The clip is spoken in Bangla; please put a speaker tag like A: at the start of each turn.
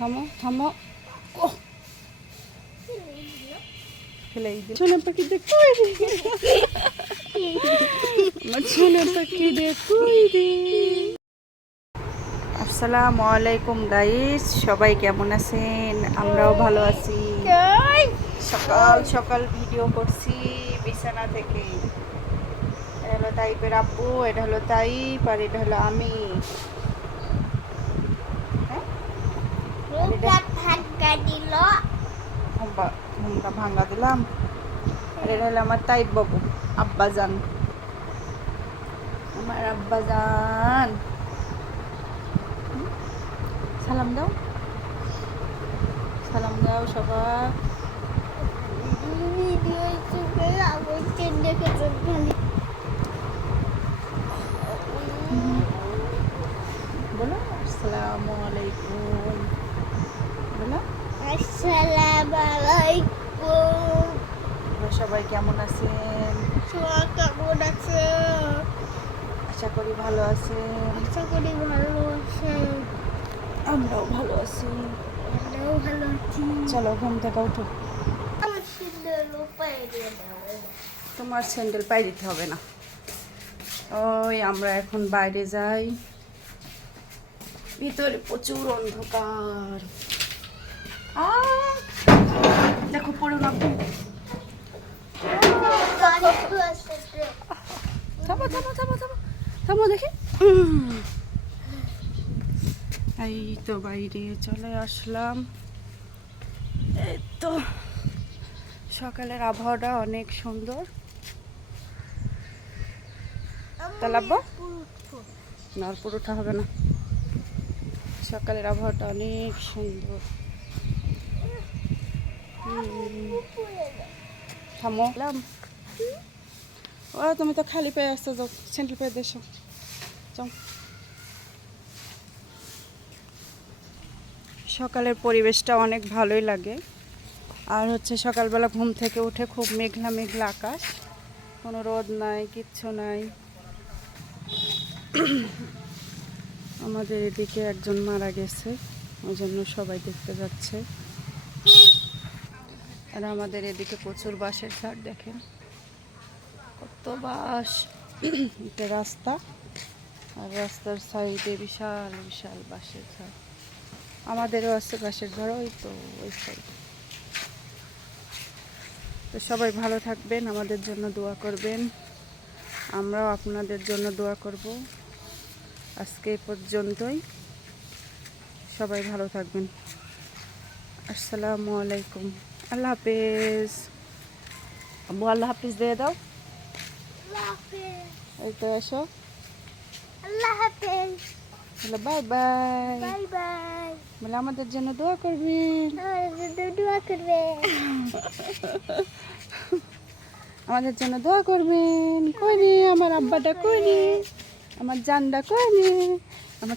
A: থামো থামো। ও ফেলাই দিল সোনা পাখি দেখো আমার সোনা পাখি দেখো আসসালামু আলাইকুম গাইস সবাই কেমন আছেন? আমরাও ভালো আছি। সকাল সকাল ভিডিও করছি বিছানা থেকে। এটা হলো তাইপের আব্বু এটা হলো তাইপ আর এটা হলো আমি।
B: রোগটা ঠান্ডা দিল
A: ঘুমটা ঘুমটা ভাঙা দিলাম। এটা হলো আমার তাইপ বাবু আব্বা যান আমার আব্বা যান সালাম দাও। সালাম দাও
B: খালি
A: বলো, আসসালামু আলাইকুম। বলো
B: আসসালামু আলাইকুম
A: তোমরা সবাই কেমন আছেন?
B: সবাই কেমন আছে
A: আশা করি ভালো আছেন।
B: আশা করি ভালো আছে
A: আমরাও ভালো আছি।
B: আমরাও ভালো আছি।
A: চলো ঘুম থেকে উঠো। তোমার স্যান্ডেল পাই দিতে হবে না। ওই আমরা এখন বাইরে যাই। ভিতরে প্রচুর অন্ধকার। পড়ো না। থামো থামো থামো থামো থামো দেখি। এই তো বাইরে চলে আসলাম। এই তো সকালের আবহাওয়াটা অনেক সুন্দর। তাহলে আব্বা? না আর পুরোটা হবে না। সকালের আবহাওয়াটা অনেক সুন্দর। থামো। ও তুমি তো খালি পেয়ে আসতে যাও স্যান্ডেল পেয়ে দেশো যাও। সকালের পরিবেশটা অনেক ভালোই লাগে। আর হচ্ছে সকালবেলা ঘুম থেকে উঠে খুব মেঘলা মেঘলা আকাশ। কোনো রোদ নাই কিচ্ছু নাই। আমাদের এদিকে একজন মারা গেছে ওই জন্য সবাই দেখতে যাচ্ছে। আর আমাদের এদিকে প্রচুর বাঁশের ঝাড় দেখেন। কত বাঁশ। একটা রাস্তা। আর রাস্তার সাইডে বিশাল বিশাল বাঁশের ঝাড় আমাদেরও আছে বাঁশের ঝাড় ওই তো, ওই সাইড তো সবাই ভালো থাকবেন, আমাদের জন্য দোয়া করবেন। আমরাও আপনাদের জন্য দোয়া করব। আজকে পর্যন্তই। সবাই ভালো থাকবেন। আসসালামু আলাইকুম। আল্লাহ হাফেজ। আব্বু আল্লাহ হাফিজ দিয়ে দাও। এই তো এসো।
B: আল্লাহ হাফেজ।
A: বলে বাই বাই।
B: Bye bye.
A: বলে আমাদের জন্য দোয়া করবেন।
B: দোয়া করবে
A: আমাদের জন্য দোয়া করবেন। কই রে আমার আব্বাটা কই রে আমার জানটা কই রে আমার